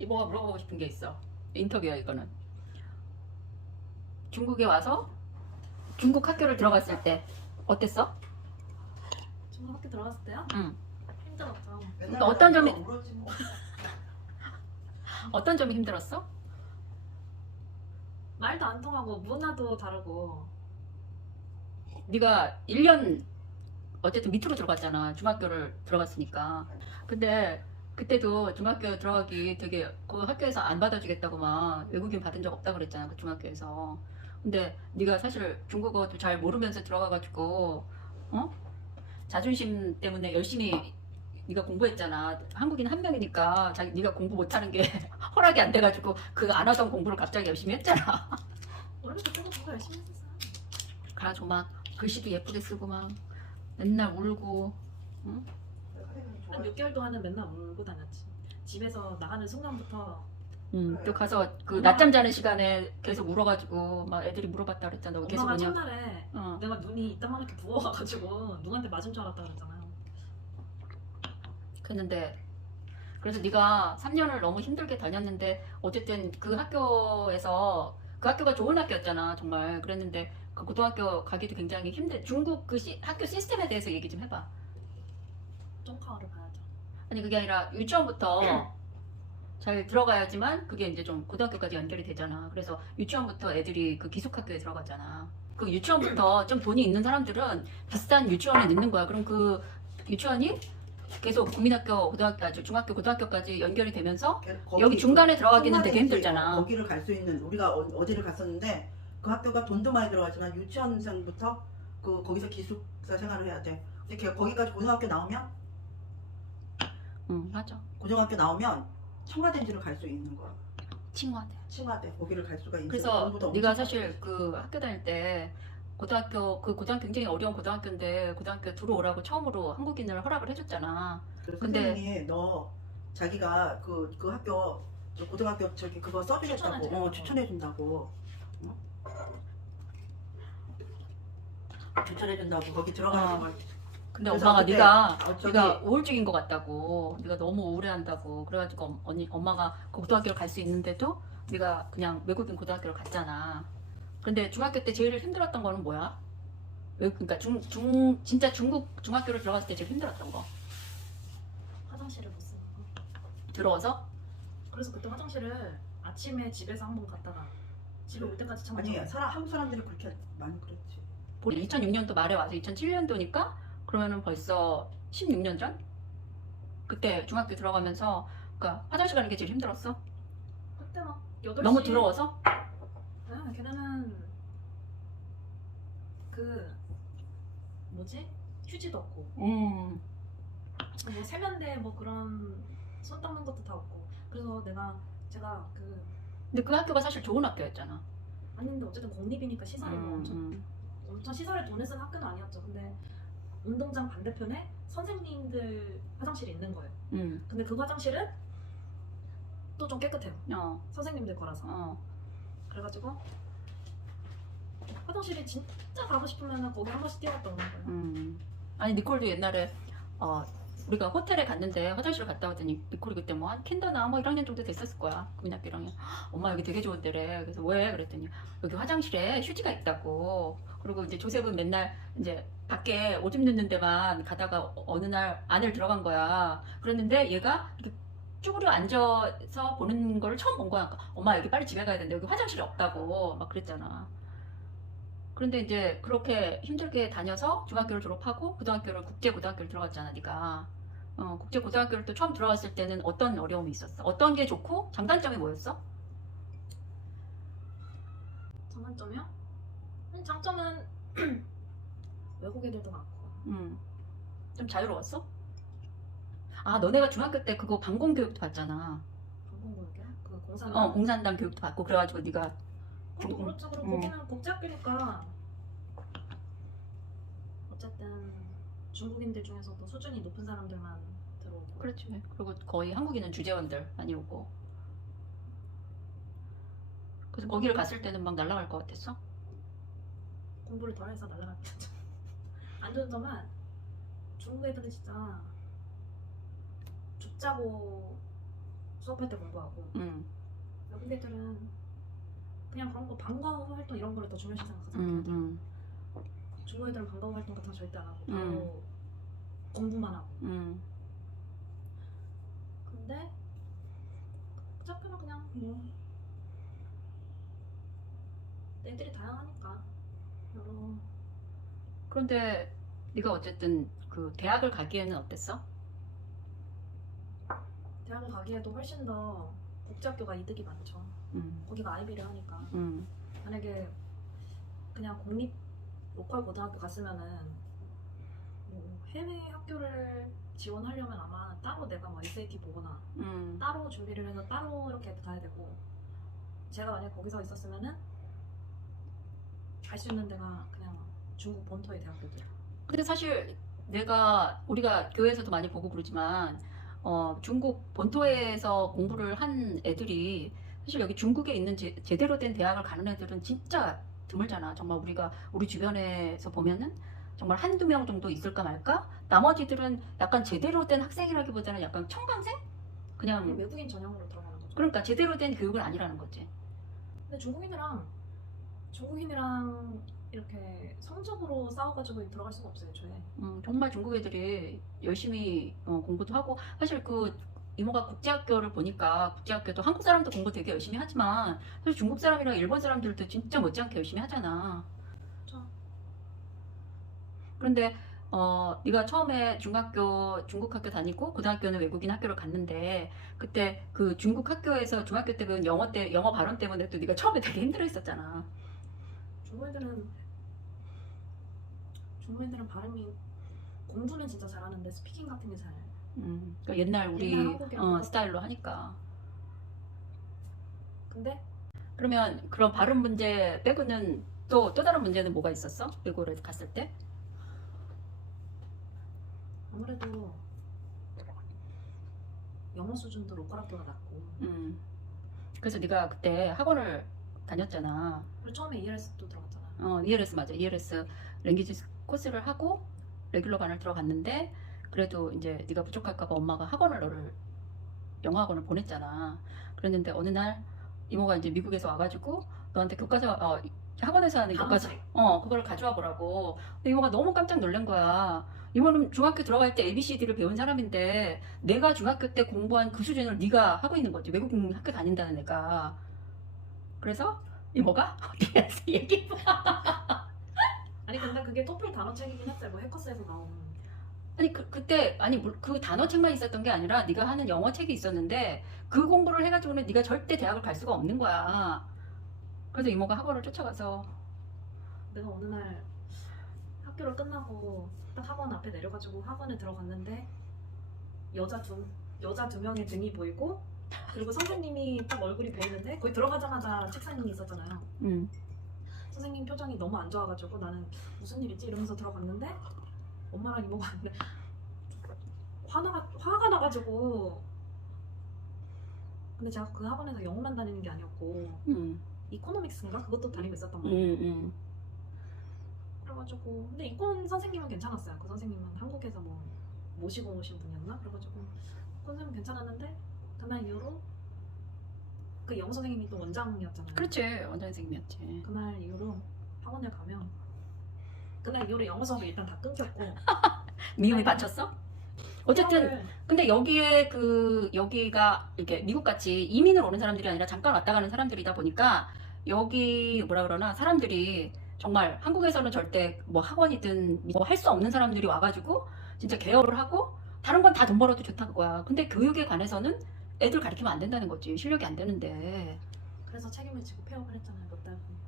이모가 물어보고 싶은 게 있어. 인터뷰야 이거는. 중국에 와서 중국 학교를 들어갔을 때 어땠어? 중국 학교 들어갔을 때요? 응. 힘들었죠. 그러니까 어떤 점이 울었지 뭐. 어떤 점이 힘들었어? 말도 안 통하고 문화도 다르고. 네가 1년 어쨌든 밑으로 들어갔잖아. 중학교를 들어갔으니까. 근데 그때도 중학교 들어가기 되게 그 학교에서 안 받아주겠다고 막 외국인 받은 적 없다 그랬잖아. 그 중학교에서. 근데 네가 사실 중국어도 잘 모르면서 들어가가지고 어? 자존심 때문에 열심히 네가 공부했잖아. 한국인 한 명이니까 자기 네가 공부 못하는 게 허락이 안 돼가지고 그 안 하던 공부를 갑자기 열심히 했잖아. 원래 그때도 공부 열심히 했었어요. 그래가지고 막 글씨도 예쁘게 쓰고 막 맨날 울고 응? 한 6개월 동안은 맨날 울고 다녔지. 집에서 나가는 순간부터 또 가서 그 낮잠 자는 시간에 계속 울어가지고 막 애들이 물어봤다 그랬잖아. 너 계속 엄마가 그냥 첫날에 어. 내가 눈이 이따만하게 부어가지고 누구한테 맞은 줄 알았다 그랬잖아요. 그랬는데 그래서 네가 3년을 너무 힘들게 다녔는데 어쨌든 그 학교에서 그 학교가 좋은 학교였잖아 정말. 그랬는데 그 고등학교 가기도 굉장히 힘들. 중국 그 학교 시스템에 대해서 얘기 좀 해봐. 쫑카오를 가야죠. 아니 그게 아니라 유치원부터 잘 들어가야지만 그게 이제 좀 고등학교까지 연결이 되잖아. 그래서 유치원부터 애들이 그 기숙학교에 들어가잖아. 그 유치원부터 좀 돈이 있는 사람들은 비싼 유치원에 넣는 거야. 그럼 그 유치원이 계속 국민학교, 고등학교, 아주 중학교, 고등학교까지 연결이 되면서 여기 중간에 들어가기는 되게 힘들잖아. 거기를 갈 수 있는 우리가 어디를 갔었는데 그 학교가 돈도 많이 들어가지만 유치원생부터 그 거기서 기숙사 생활을 해야 돼. 근데 거기까지 고등학교 나오면 응, 맞아. 고등학교 나오면 청와대인지를 갈 수 있는 거야. 칭화대. 청와대 거기를 갈 수가 있는. 그래서 네가 사실 그 학교 다닐 때 고등학교 그 고등학교 굉장히 어려운 고등학교인데 고등학교 들어오라고 처음으로 한국인을 허락을 해줬잖아. 근데- 선생님이 너 자기가 그 학교 저 고등학교 저기 그거 써주겠다고 추천해준다고. 추천해준다고 추천해준다고 거기 들어가는 어. 걸. 근데 그래서 엄마가 그때 저기- 네가 우울증인 것 같다고, 네가 너무 우울해한다고 그래가지고 엄마가 그 고등학교를 갈 수 있는데도 네가 그냥 외국인 고등학교를 갔잖아. 근데 중학교 때 제일 힘들었던 거는 뭐야? 그러니까 진짜 중국 중학교를 들어갔을 때 제일 힘들었던 거. 화장실을 못 쓰고. 들어와서 그래서 그때 화장실을 아침에 집에서 한 번 갔다가 집에 올 때까지 참았죠. 아니 한국 사람들이 그렇게 많이 그랬지. 2006년도 말에 와서 2007년도니까 그러면은 벌써 16년 전? 그때 중학교 들어가면서 그러니까 화장실 가는 게 제일 힘들었어? 그때 막 8시 너무 더러워서? 아, 걔네는 그 뭐지? 휴지도 없고 음. 뭐 세면대 뭐 그런 손 닦는 것도 다 없고. 그래서 제가 그 근데 그 학교가 사실 좋은 학교였잖아. 아닌데 어쨌든 공립이니까 시설이 뭐 엄청 시설에 돈을 쓴 학교는 아니었죠. 근데 운동장 반대편에 선생님들 화장실이 있는 거예요. 근데 그 화장실은 또 좀 깨끗해요. 선생님들 거라서. 그래가지고 화장실이 진짜 가고 싶으면 거기 한 번씩 뛰어갔다 오는 거예요. 아니 니콜도 옛날에 우리가 호텔에 갔는데 화장실 갔다 왔더니 니콜이 그때 뭐 한 킨더나 뭐 1학년 정도 됐었을 거야. 국민학교 1학년. 엄마 여기 되게 좋은 데래. 그래서 왜? 그랬더니 여기 화장실에 휴지가 있다고. 그리고 이제 조셉은 맨날 이제 밖에 오줌 넣는 데만 가다가 어느 날 안을 들어간 거야. 그랬는데 얘가 이렇게 쭈그려 앉아서 보는 걸 처음 본 거야. 그러니까 엄마 여기 빨리 집에 가야 되는데 여기 화장실이 없다고 막 그랬잖아. 그런데 이제 그렇게 힘들게 다녀서 중학교를 졸업하고 고등학교를 국제고등학교를 들어갔잖아, 네가. 국제고등학교를 또 처음 들어갔을 때는 어떤 어려움이 있었어? 어떤 게 좋고 장단점이 뭐였어? 장단점이요? 장점은 외국 애들도 많고. 좀 자유로웠어? 아, 너네가 중학교 때 그거 방공교육도 받잖아. 방공고등학교? 그 공산당? 공산당 교육도 받고 그래가지고 네가 그것도 그렇죠. 그리고 거기는 국제학교니까 어쨌든 중국인들 중에서도 수준이 높은 사람들만 들어오고. 그렇지. 그리고 거의 한국인은 주재원들 많이 오고. 그래서 거기를 갔을 때는 막 날아갈 것 같았어? 공부를 덜 해서 날아갔겠죠. 안 좋은 점은 중국 애들은 진짜 죽자고 수업할 때 공부하고 외국 애들은 그냥 그런 거 방과후 활동 이런 거를 더 중요시 생각하잖아요. 중국 애들은 방과후 활동 같은 거 절대 안 하고 바로 공부만 하고. 근데 학교는 그냥 뭐 애들이 다양하니까 여러. 그런데 네가 어쨌든 그 대학을 가기에는 어땠어? 대학을 가기에도 훨씬 더 국제학교가 이득이 많죠. 거기가 아이비를 하니까. 만약에 그냥 공립 로컬 고등학교 갔으면은 뭐 해외 학교를 지원하려면 아마 따로 내가 뭐 SAT 보거나 따로 준비를 해서 따로 이렇게 가야 되고, 제가 만약 거기서 있었으면은 갈 수 있는 데가 그냥 중국 본토의 대학교들. 근데 사실 우리가 교회에서도 많이 보고 그러지만 중국 본토에서 공부를 한 애들이 사실 여기 중국에 있는 제대로 된 대학을 가는 애들은 진짜 드물잖아. 정말 우리 주변에서 보면은 정말 한두 명 정도 있을까 말까? 나머지들은 약간 제대로 된 학생이라기보다는 약간 청강생? 그냥 외국인 전형으로 들어가는 거죠. 그러니까 제대로 된 교육은 아니라는 거지. 근데 중국인이랑 이렇게 성적으로 싸워가지고 들어갈 수가 없어요, 애초에. 정말 중국 애들이 열심히 공부도 하고, 사실 그 이모가 국제학교를 보니까 국제학교도 한국 사람도 공부 되게 열심히 하지만 사실 중국 사람이랑 일본 사람들도 진짜 못지않게 열심히 하잖아. 그렇죠. 그런데 네가 처음에 중국 학교 다니고 고등학교는 외국인 학교를 갔는데, 그때 그 중국 학교에서 중학교 때 그 영어 발음 때문에 또 네가 처음에 되게 힘들어했었잖아. 중국인들은 발음이, 공부는 진짜 잘하는데 스피킹 같은 게 잘. 그러니까 옛날 우리 한국이랑 스타일로 하니까. 근데 그러면 그런 발음 문제 빼고는 또 다른 문제는 뭐가 있었어? 외국에 갔을 때? 아무래도 영어 수준도 로컬 학교가 낮고. 그래서 네가 그때 학원을 다녔잖아. 그리고 처음에 ELS도 들어갔잖아. ELS 맞아. ELS 랭귀지 코스를 하고 레귤러 반을 들어갔는데, 그래도 이제 네가 부족할까봐 엄마가 너를 영어 학원을 보냈잖아. 그랬는데 어느 날 이모가 이제 미국에서 와가지고 너한테 교과서 학원에서 하는 교과서 그걸 가져와 보라고. 근데 이모가 너무 깜짝 놀란 거야. 이모는 중학교 들어갈 때 ABCD를 배운 사람인데 내가 중학교 때 공부한 그 수준을 네가 하고 있는 거지. 외국 학교 다닌다는 애가. 그래서 이모가 어디에서 얘기해봐. 아니 근데 그게 토플 단어책이긴 했어요. 뭐 해커스에서 나온. 아니 그때 그 단어책만 있었던 게 아니라 네가 하는 영어 책이 있었는데 그 공부를 해가지고는 네가 절대 대학을 갈 수가 없는 거야. 그래서 이모가 학원을 쫓아가서, 내가 어느 날 학교를 끝나고 딱 학원 앞에 내려가지고 학원에 들어갔는데 여자 두 명의 등이 보이고, 그리고 선생님이 딱 얼굴이 보이는데 거기 들어가자마자 책상이 있었잖아요. 선생님 표정이 너무 안 좋아가지고 나는 무슨 일이지 이러면서 들어갔는데 엄마랑 이모가 왔는데 화가 나가지고. 근데 제가 그 학원에서 영어만 다니는 게 아니었고 이코노믹스인가 그것도 다니고 있었단 말이에요. 그래가지고 근데 이콘 선생님은 괜찮았어요. 그 선생님은 한국에서 뭐 모시고 오신 분이었나? 그래가지고 그 선생님은 괜찮았는데 그날 이후로 그 영어 선생님이 또 원장이었잖아요. 그렇지, 원장 선생님이었지. 그날 이후로 학원에 가면 그날 이후로 영어 수업이 일단 다 끊겼고. 미움이 받쳤어? 어쨌든 근데 여기가 이렇게 미국같이 이민을 오는 사람들이 아니라 잠깐 왔다 가는 사람들이다 보니까 여기 뭐라 그러나 사람들이 정말 한국에서는 절대 뭐 학원이든 뭐 할 수 없는 사람들이 와가지고 진짜 개업을 하고 다른 건 다 돈 벌어도 좋다 그거야. 근데 교육에 관해서는 애들 가르치면 안 된다는 거지. 실력이 안 되는데. 그래서 책임을 지고 폐업을 했잖아요. 몇 달 후에.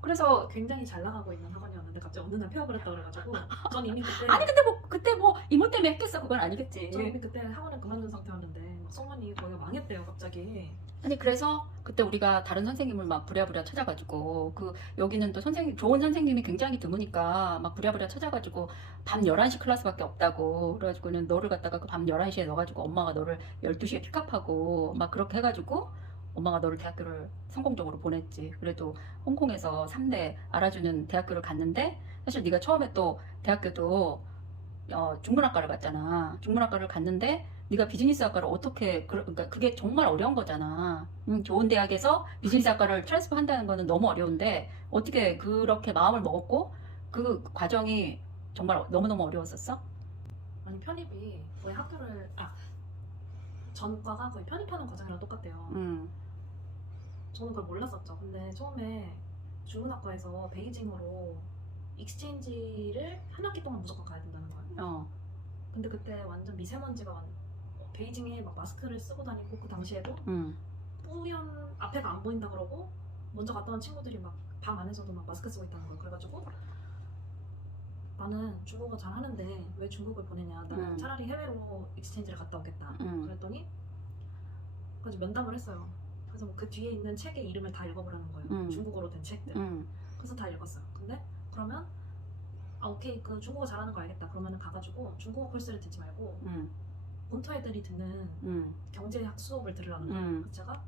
그래서 굉장히 잘 나가고 있는 학원이었는데 갑자기 어느 날 폐업을 했다고 그래가지고 전 이미 그때 아니 그때 뭐 이모 때문에 했겠어. 그건 아니겠지. 전 이미 그때 학원을 그만둔 상태였는데 막 소문이 거기가 망했대요 갑자기. 아니 그래서 그때 우리가 다른 선생님을 막 부랴부랴 찾아가지고 여기는 또 좋은 선생님이 굉장히 드무니까 막 부랴부랴 찾아가지고 밤 11시 클래스밖에 없다고 그래가지고는 너를 갖다가 그 밤 11시에 넣어가지고 엄마가 너를 12시에 픽업하고 막 그렇게 해가지고 엄마가 너를 대학교를 성공적으로 보냈지. 그래도 홍콩에서 3대 알아주는 대학교를 갔는데 사실 네가 처음에 또 대학교도 중문학과를 갔잖아. 중문학과를 갔는데 네가 비즈니스학과를 어떻게 그러니까 그게 정말 어려운 거잖아. 좋은 대학에서 비즈니스학과를 트랜스퍼 한다는 거는 너무 어려운데 어떻게 그렇게 마음을 먹었고 그 과정이 정말 너무너무 어려웠었어? 아니 편입이 거의 학교를 전과가 거의 편입하는 과정이랑 똑같대요. 음, 저는 그걸 몰랐었죠. 근데 처음에 중문학과에서 베이징으로 익스체인지를 한 학기 동안 무조건 가야 된다는 거예요. 어, 근데 그때 완전 미세먼지가 베이징에 막 마스크를 쓰고 다니고 그 당시에도 음, 뿌연 앞에가 안 보인다 그러고 먼저 갔다 온 친구들이 막 방 안에서도 막 마스크 쓰고 있다는 거예요. 그래가지고 나는 중국어 잘하는데 왜 중국을 보내냐. 나는 차라리 해외로 익스체인지를 갔다 오겠다. 그랬더니 그래서 면담을 했어요. 그래서 그 뒤에 있는 책의 이름을 다 읽어보라는 거예요. 중국어로 된 책들. 그래서 다 읽었어요. 근데 그러면 오케이 그 중국어 잘하는 거 알겠다. 그러면은 가가지고 중국어 코र्스를 듣지 말고 본토 애들이 듣는 경제학 수업을 들으라는 거예요. 그래서 제가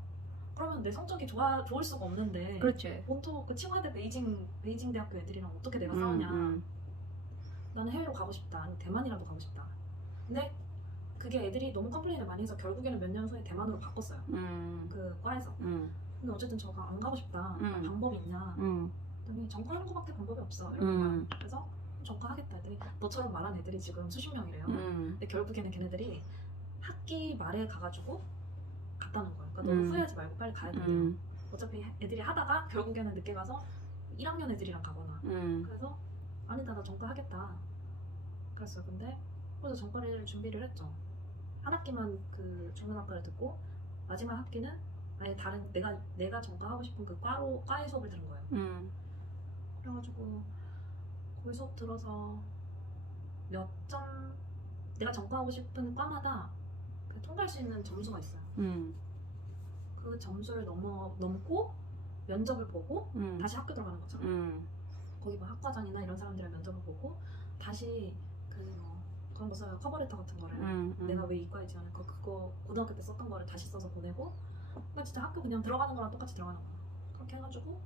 그러면 내 성적이 좋을 수가 없는데 그렇지. 본토 그 칭화대 베이징 대학교 애들이랑 어떻게 내가 싸우냐. 나는 해외로 가고 싶다. 아니 대만이라도 가고 싶다. 근데 그게 애들이 너무 컴플레인을 많이 해서 결국에는 몇 년 후에 대만으로 바꿨어요. 그 과에서. 근데 어쨌든 저가 안 가고 싶다. 방법이 있냐. 그랬더니 전과하는 거밖에 방법이 없어. 이러면 그래서 전과하겠다 애들이. 너처럼 말한 애들이 지금 수십 명이래요. 근데 결국에는 걔네들이 학기 말에 가가지고 갔다는 거예요. 그러니까 너무 후회하지 말고 빨리 가야 된대요. 어차피 애들이 하다가 결국에는 늦게 가서 1학년 애들이랑 가거나. 그래서 아니다 나 전과하겠다. 그랬어요. 근데 그래서 전과를 준비를 했죠. 한 학기만 그 중문학과를 듣고 마지막 학기는 아예 다른 내가 전과하고 싶은 그 과의 수업을 들은 거예요. 그래가지고 거기 수업 들어서 몇 점 내가 전과하고 싶은 과마다 그 통과할 수 있는 점수가 있어요. 그 점수를 넘고 면접을 보고 다시 학교 들어가는 거죠. 거기 뭐 학과장이나 이런 사람들이랑 면접을 보고 다시 그런 거 써요. 커버레터 같은 거를 내가 왜 이과이지 않은 그거 고등학교 때 썼던 거를 다시 써서 보내고 그러니까 진짜 학교 그냥 들어가는 거랑 똑같이 들어가는 거야. 그렇게 해가지고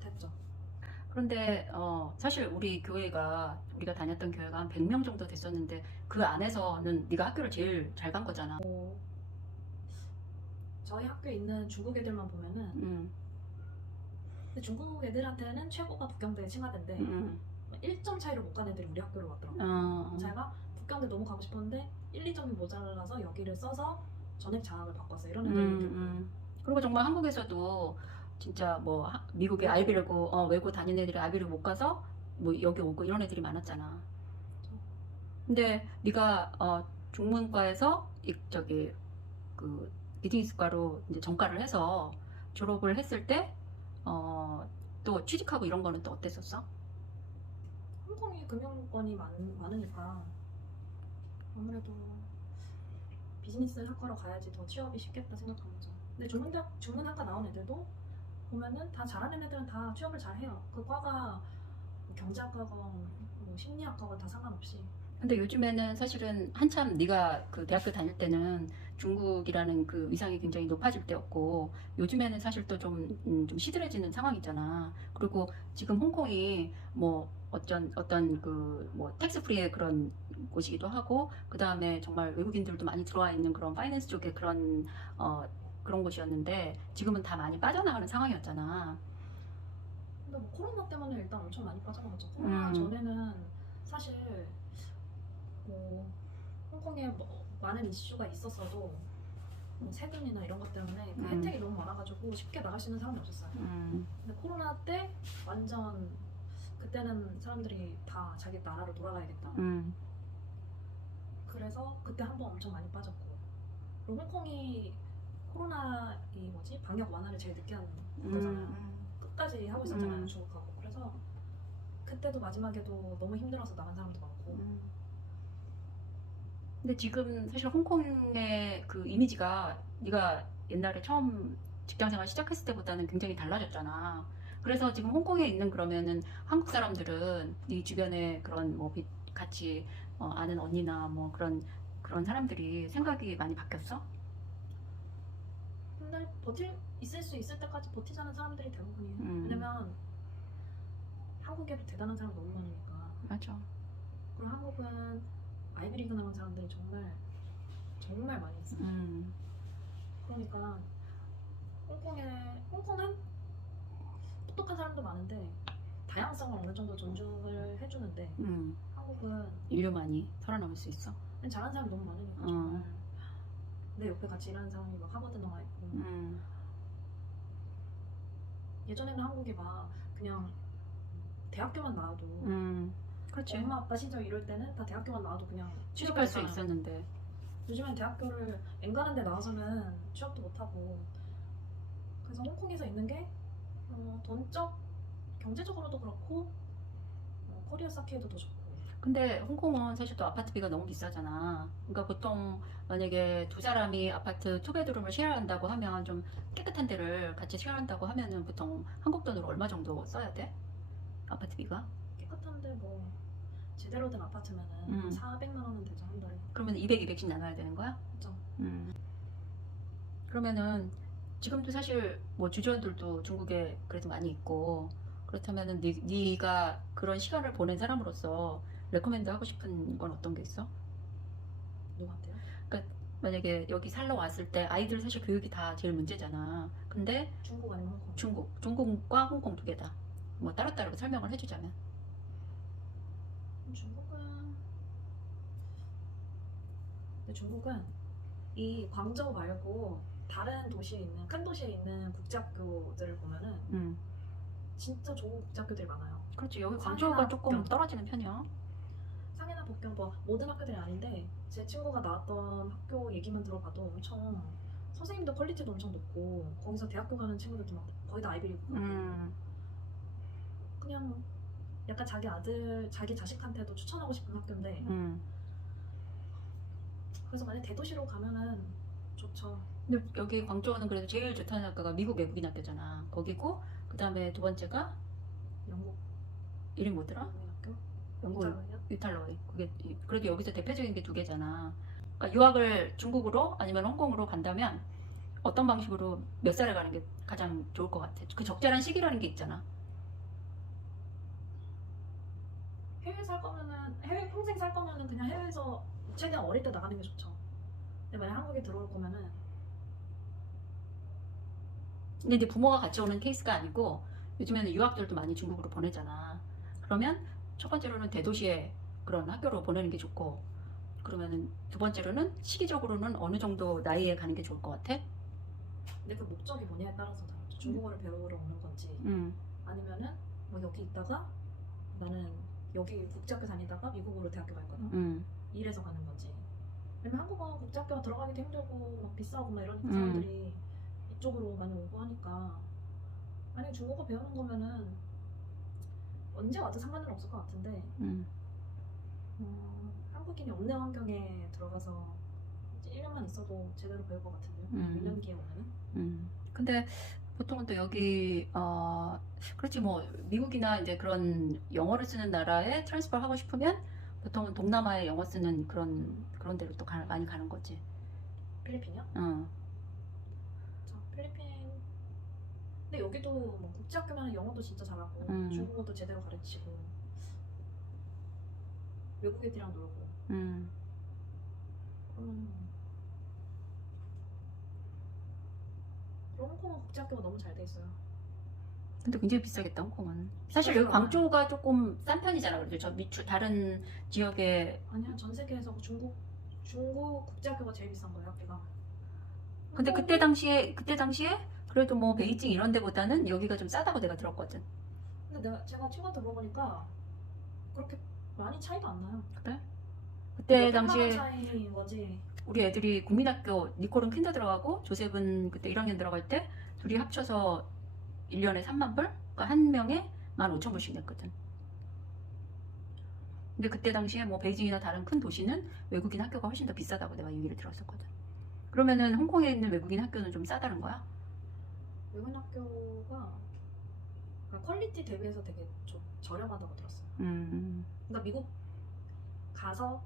됐죠. 그런데 사실 우리가 다녔던 교회가 한 100명 정도 됐었는데 그 안에서는 네가 학교를 제일 잘 간 거잖아. 저희 학교에 있는 중국 애들만 보면은 근데 중국 애들한테는 최고가 북경대 칭화대인데 1점 차이로 못 간 애들이 우리 학교로 왔더라고요. 제가 북경대 너무 가고 싶었는데 1, 2점이 모자라서 여기를 써서 전액 장학을 바꿨어요. 이런 애들 그리고 정말 한국에서도 진짜 뭐 미국의 아이비리그 외고 다니는 애들이 아이비리그 못 가서 뭐 여기 오고 이런 애들이 많았잖아. 근데 네가 중문과에서 그 비즈니스과로 이제 전과를 해서 졸업을 했을 때 또 취직하고 이런 거는 또 어땠었어? 홍콩이 금융권이 많으니까 아무래도 비즈니스 학과로 가야지 더 취업이 쉽겠다 생각한 거죠. 근데 중문학과 나온 애들도 보면은 다 잘하는 애들은 다 취업을 잘 해요. 그 과가 뭐 경제학과건 뭐 심리학과건 다 상관없이. 근데 요즘에는 사실은 한참 네가 그 대학교 다닐 때는 중국이라는 그 위상이 굉장히 높아질 때였고 요즘에는 사실 또 좀 시들해지는 상황이잖아. 그리고 지금 홍콩이 뭐 어떤 그 뭐 텍스 프리의 그런 곳이기도 하고 그 다음에 정말 외국인들도 많이 들어와 있는 그런 파이낸스 쪽의 그런 곳이었는데 지금은 다 많이 빠져나가는 상황이었잖아. 근데 뭐 코로나 때문에 일단 엄청 많이 빠져나갔죠. 코로나 전에는 사실 뭐 홍콩에 뭐 많은 이슈가 있었어도 뭐 세금이나 이런 것 때문에 그 혜택이 너무 많아가지고 쉽게 나갈 수 있는 사람이 없었어요. 근데 코로나 때 완전 그때는 사람들이 다 자기 나라로 돌아가야겠다. 그래서 그때 한 번 엄청 많이 빠졌고 그리고 홍콩이 코로나 방역 완화를 제일 늦게 한 거잖아요. 끝까지 하고 있었잖아요. 중국하고. 그래서 그때도 마지막에도 너무 힘들어서 나간 사람도 많고. 근데 지금 사실 홍콩의 그 이미지가 네가 옛날에 처음 직장생활 시작했을 때보다는 굉장히 달라졌잖아. 그래서 지금 홍콩에 있는 그러면은 한국 사람들은 네 주변에 그런 뭐 같이 아는 언니나 뭐 그런 사람들이 생각이 많이 바뀌었어? 근데 있을 수 있을 때까지 버티자는 사람들이 대부분이에요. 왜냐면 한국에도 대단한 사람 너무 많으니까. 맞아. 그리고 한국은 아이비리그 나온 사람들이 정말 정말 많이 했어요. 그러니까 홍콩은 똑똑한 사람도 많은데 다양성을 어느 정도 존중을 해주는데 한국은 인류 많이 살아남을 수 있어. 그냥 잘하는 사람이 너무 많으니까 정말 내 옆에 같이 일하는 사람이 막 하버드 나와 있고 예전에는 한국이 막 그냥 대학교만 나와도 그렇지. 엄마 아빠 시절 이럴 때는 다 대학교만 나와도 그냥 취직할 수 됐잖아. 있었는데. 요즘엔 대학교를 엔간한 데 나와서는 취업도 못하고 그래서 홍콩에서 있는 게 돈적, 경제적으로도 그렇고 커리어 쌓기에도 더 좋고 근데 홍콩은 사실 또 아파트비가 너무 비싸잖아. 그러니까 보통 만약에 두 사람이 아파트 투베드룸을 쉐어한다고 하면 좀 깨끗한 데를 같이 쉐어한다고 하면은 보통 한국 돈으로 얼마 정도 써야 돼? 아파트비가? 깨끗한데 뭐 제대로 된 아파트면은 400만 원은 되죠 한 달에. 그러면 200, 200씩 나눠야 되는 거야? 그렇죠. 그러면은 지금도 사실 뭐 주주원들도 중국에 그래도 많이 있고 그렇다면은 네가 그런 시간을 보낸 사람으로서 레코멘드 하고 싶은 건 어떤 게 있어? 누구한테요? 만약에 여기 살러 왔을 때 아이들 사실 교육이 다 제일 문제잖아. 근데 중국 아니면 홍콩? 중국과 홍콩 두 개다. 뭐 따로따로 설명을 해주자면. 중국은 이 광저우 말고 다른 도시에 있는 큰 도시에 있는 국제학교들을 보면은 진짜 좋은 국제학교들이 많아요. 그렇지. 여기 상해나 광저우가 조금 북경. 떨어지는 편이야. 상해나 북경 뭐 모든 학교들이 아닌데 제 친구가 나왔던 학교 얘기만 들어봐도 엄청 선생님도 퀄리티도 엄청 높고 거기서 대학교 가는 친구들도 막 거의 다 아이비리그 그냥 약간 자기 아들, 자기 자식한테도 추천하고 싶은 학교인데 그래서 만약 대도시로 가면은 좋죠. 근데 여기 광저우는 그래도 제일 좋다는 학교가 미국 외국인 학교잖아. 거기고 그 다음에 두 번째가 영국 이름 뭐더라? 학교? 영국 이탈리아? 유탈로이. 그게 그래도 여기서 대표적인 게 두 개잖아. 그러니까 유학을 중국으로 아니면 홍콩으로 간다면 어떤 방식으로 몇 살에 가는 게 가장 좋을 것 같아? 그 적절한 시기라는 게 있잖아. 해외 살 거면은 해외 평생 살 거면은 그냥 해외에서 최대한 어릴 때 나가는 게 좋죠. 근데 만약 한국에 들어올 거면은 근데 이제 부모가 같이 오는 케이스가 아니고 요즘에는 유학들도 많이 중국으로 보내잖아. 그러면 첫 번째로는 대도시에 그런 학교로 보내는 게 좋고 그러면은 두 번째로는 시기적으로는 어느 정도 나이에 가는 게 좋을 것 같아? 근데 그 목적이 뭐냐에 따라서 다르죠. 중국어를 배우러 오는 건지 아니면은 뭐 여기 있다가 나는 여기 국제학교 다니다가 미국으로 대학교 갈 거다. 이래서 가는 건지. 왜냐면 한국은 국제학교 들어가기도 힘들고 막 비싸고 막 이러니까 사람들이 이쪽으로 많이 오고 하니까 만약에 중국어 배우는 거면은 언제 와도 상관은 없을 것 같은데 한국인이 없는 환경에 들어가서 이제 1년만 있어도 제대로 배울 것 같은데요. 1년기에 오면은. 근데 보통은 또 여기 그렇지 뭐 미국이나 이제 그런 영어를 쓰는 나라에 트랜스퍼 하고 싶으면 보통은 동남아에 영어 쓰는 그런 데로 또 많이 가는 거지. 필리핀이요? 저 필리핀. 근데 여기도 뭐 국제학교면 영어도 진짜 잘하고 중국어도 제대로 가르치고 외국 애들이랑 놀고. 그럼 홍콩은 국제학교가 너무 잘 돼 있어요. 근데 굉장히 비싸겠다 홍콩은. 사실 여기 비싸요. 광저우가 조금 싼 편이잖아. 그래도 저 다른 지역에. 아니야 전 세계에서 중국 국제학교가 제일 비싼 거예요 학비가. 근데 그때 당시에 그래도 뭐 베이징 이런 데보다는 여기가 좀 싸다고 내가 들었거든. 근데 제가 친구한테 물어보니까 그렇게 많이 차이가 안 나요. 그래? 그때 몇백만 원 당시에 차이인 거지. 우리 애들이 국민학교 니콜은 킨더 들어가고 조셉은 그때 1학년 들어갈 때 둘이 합쳐서 1년에 3만 불? 그러니까 한 명에 15,000불씩 냈거든. 근데 그때 당시에 뭐 베이징이나 다른 큰 도시는 외국인 학교가 훨씬 더 비싸다고 내가 얘기를 들었었거든. 그러면은 홍콩에 있는 외국인 학교는 좀 싸다는 거야? 외국인 학교가 그러니까 퀄리티 대비해서 되게 저렴하다고 들었어요. 그러니까 미국 가서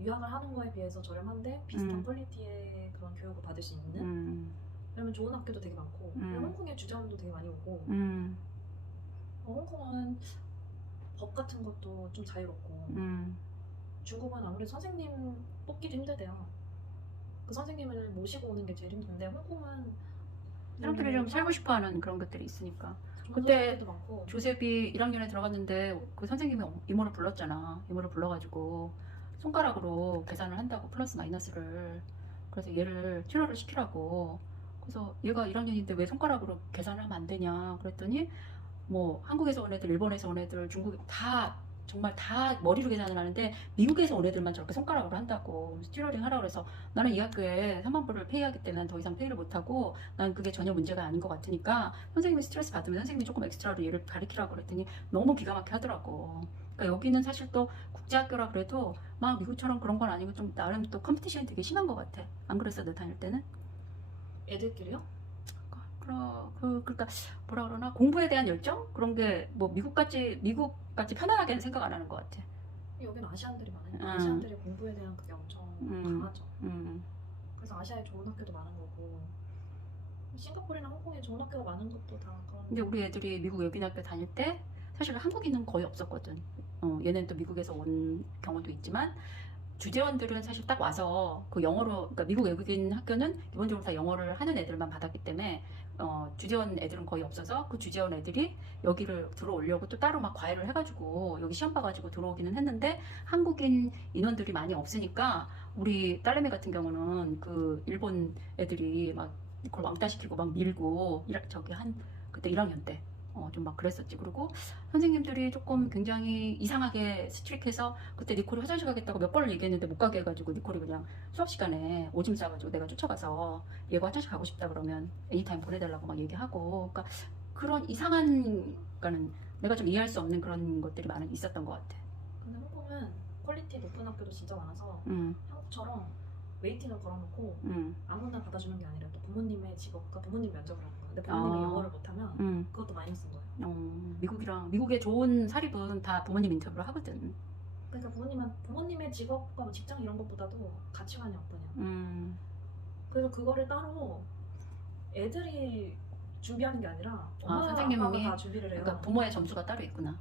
유학을 하는 거에 비해서 저렴한데 비슷한 퀄리티의 그런 교육을 받을 수 있는. 왜냐면 좋은 학교도 되게 많고 홍콩에 주재원도 되게 많이 오고 홍콩은 법 같은 것도 좀 자유롭고 중국은 아무래도 선생님 뽑기도 힘들대요. 그 선생님을 모시고 오는 게 제일 힘든데 홍콩은 사람들이 좀 살고 싶어하는 그런 것들이 있으니까. 좋은 그때 선생님도 많고 조셉이 1학년에 들어갔는데 그 선생님이 이모를 불렀잖아. 이모를 불러가지고 손가락으로 계산을 한다고 플러스 마이너스를. 그래서 얘를 치료를 시키라고. 그래서 얘가 1학년인데 왜 손가락으로 계산을 하면 안 되냐 그랬더니 뭐 한국에서 온 애들, 일본에서 온 애들, 중국 다 정말 다 머리로 계산을 하는데 미국에서 온 애들만 저렇게 손가락으로 한다고 스티러링 하라고 그래서 나는 이 학교에 3만 불을 페이하기 때문에 난 더 이상 페이를 못하고 난 그게 전혀 문제가 아닌 것 같으니까 선생님이 스트레스 받으면 선생님이 조금 엑스트라로 얘를 가르치라고 그랬더니 너무 기가 막히게 하더라고. 그러니까 여기는 사실 또 국제학교라 그래도 막 미국처럼 그런 건 아니고 좀 나름 또 컴피티션이 되게 심한 것 같아. 안 그랬어 너 다닐 때는? 애들끼리요? 그러니까 뭐라 그러나 공부에 대한 열정 그런 게 뭐 미국같이 편안하게는 생각 안 하는 것 같아. 여기는 아시안들이 많으니까 음. 아시안들이 공부에 대한 그게 엄청 강하죠. 음. 그래서 아시아에 좋은 학교도 많은 거고 싱가포르나 홍콩에 좋은 학교가 많은 것도 다 그런. 근데 우리 애들이 미국 외국인학교 다닐 때 사실 한국인은 거의 없었거든. 얘는 또 미국에서 온 경우도 있지만 주재원들은 사실 딱 와서 그 영어로 그러니까 미국 외국인 학교는 기본적으로 다 영어를 하는 애들만 받았기 때문에 주재원 애들은 거의 없어서 그 주재원 애들이 여기를 들어오려고 또 따로 막 과외를 해가지고 여기 시험 봐가지고 들어오기는 했는데 한국인 인원들이 많이 없으니까 우리 딸내미 같은 경우는 그 일본 애들이 막 그걸 왕따시키고 막 밀고 그때 1학년 때 좀 막 그랬었지. 그리고 선생님들이 조금 굉장히 이상하게 스트릭해서 그때 니콜이 화장실 가겠다고 몇 번을 얘기했는데 못 가게 해가지고 니콜이 그냥 수업 시간에 오줌 싸가지고 내가 쫓아가서 얘가 화장실 가고 싶다 그러면 애니타임 보내달라고 막 얘기하고 그러니까 그런 이상한 그러니까는 내가 좀 이해할 수 없는 그런 것들이 많이 있었던 것 같아. 근데 홍콩은 퀄리티 높은 학교도 진짜 많아서 한국처럼 웨이팅을 걸어놓고 아무나 받아주는 게 아니라 또 부모님의 직업과 부모님 면접을 하는 거예요. 근데 부모님이 영어를 못하면 그것도 마이너스인 거예요. 미국의 좋은 사립은 다 부모님 인터뷰를 하거든. 그러니까 부모님의 직업과 뭐 직장 이런 것보다도 가치관이 어떠냐. 그래서 그거를 따로 애들이 준비하는 게 아니라 엄마 선생님이 아빠가 다 준비를 해요. 그러니까 부모의 점수가 따로 있구나.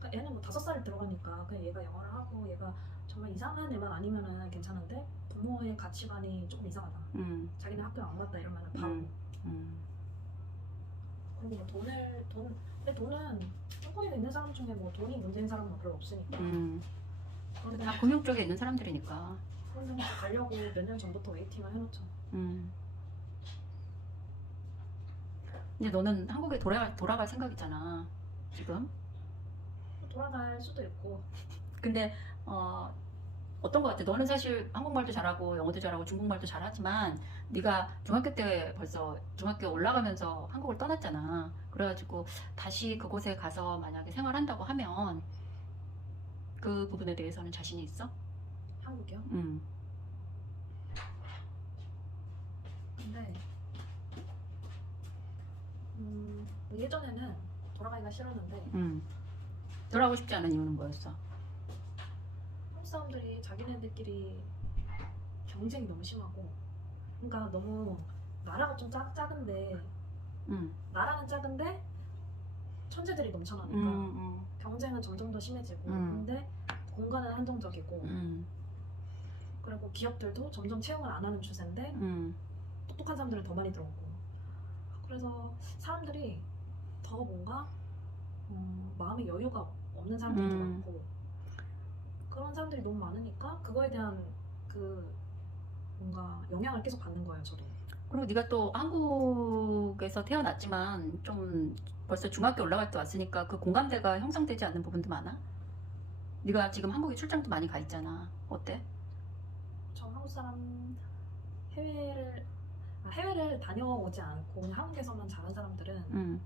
그러니까 얘는 뭐 5살에 들어가니까 그냥 얘가 영어를 하고 얘가 정말 이상한 애만 아니면은 괜찮은데 부모의 가치관이 조금 이상하다. 자기네 학교 안 맞다 이러면은 바로. 그리고 뭐 근데 돈은 한국에 있는 사람 중에 뭐 돈이 문제인 사람은 별로 없으니까. 그런데 다 금융 쪽에 있는 사람들이니까. 그런데 가려고 몇 년 전부터 웨이팅을 해놓죠. 근데 너는 한국에 돌아갈 생각이잖아 지금. 돌아갈 수도 있고. 근데 어떤 것 같아? 너는 사실 한국말도 잘하고 영어도 잘하고 중국말도 잘하지만 네가 중학교 때 벌써 중학교 올라가면서 한국을 떠났잖아. 그래가지고 다시 그곳에 가서 만약에 생활한다고 하면 그 부분에 대해서는 자신이 있어? 한국이요? 근데 예전에는 돌아가기가 싫었는데 돌아가고 싶지 않은 이유는 뭐였어? 한국 사람들이 자기네들끼리 경쟁이 너무 심하고, 그러니까 너무 나라가 좀 작은데 나라는 작은데 천재들이 넘쳐나니까 경쟁은 점점 더 심해지고 근데 공간은 한정적이고 그리고 기업들도 점점 채용을 안 하는 추세인데 똑똑한 사람들은 더 많이 들어오고 그래서 사람들이 더 뭔가 마음의 여유가 없는 사람들이 더 많고 그런 사람들이 너무 많으니까 그거에 대한 그 뭔가 영향을 계속 받는 거예요, 저도. 그리고 네가 또 한국에서 태어났지만 좀 벌써 중학교 올라갈 때 왔으니까 그 공감대가 형성되지 않는 부분도 많아? 네가 지금 한국에 출장도 많이 가 있잖아. 어때? 저 한국 사람 해외를 다녀오지 않고 그냥 한국에서만 자란 사람들은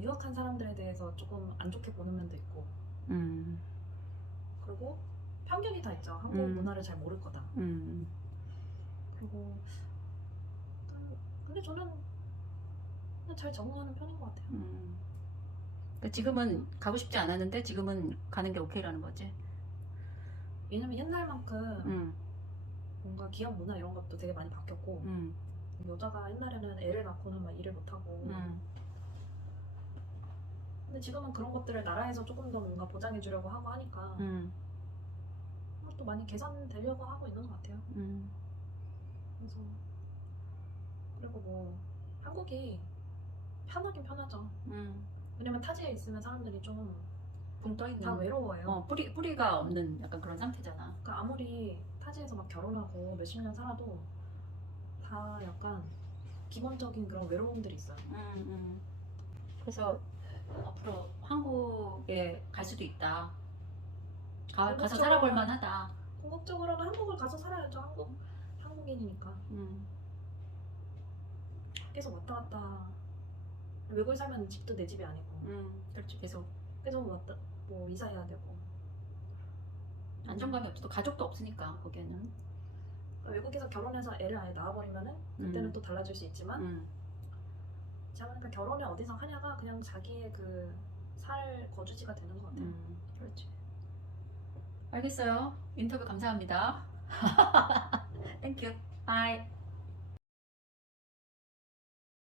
유학한 사람들에 대해서 조금 안 좋게 보는 면도 있고 그리고 편견이 다 있죠. 한국 문화를 잘 모를 거다. 그리고 근데 저는 그냥 잘 적응하는 편인 것 같아요. 그러니까 지금은 가고 싶지 않았는데 지금은 가는 게 오케이라는 거지. 왜냐면 옛날만큼 뭔가 기업 문화 이런 것도 되게 많이 바뀌었고 여자가 옛날에는 애를 낳고는 막 일을 못하고 근데 지금은 그런 것들을 나라에서 조금 더 뭔가 보장해 주려고 하고 하니까 또 많이 개선되려고 하고 있는 것 같아요. 그래서 그리고 뭐 한국이 편하긴 편하죠. 왜냐면 타지에 있으면 사람들이 좀 다 붕 떠 있는. 외로워요. 뿌리가 없는 약간 그런 상태잖아. 그러니까 아무리 타지에서 막 결혼하고 몇십 년 살아도 다 약간 기본적인 그런 외로움들이 있어요. 그래서 앞으로 한국에 갈 수도 있다. 가서 그렇죠. 살아볼 만하다. 궁극적으로는 한국을 가서 살아야죠. 한국인이니까. 계속 왔다 갔다. 외국에 살면 집도 내 집이 아니고. 그렇지. 계속 왔다 뭐 이사해야 되고. 안정감이 없어도 가족도 없으니까 거기에는. 그러니까 외국에서 결혼해서 애를 아예 낳아버리면은 그때는 또 달라질 수 있지만 제가 보니까 결혼을 어디서 하냐가 그냥 자기의 그 살 거주지가 되는 것 같아요. 그렇지. 알겠어요. 인터뷰 감사합니다. 땡큐. 바이.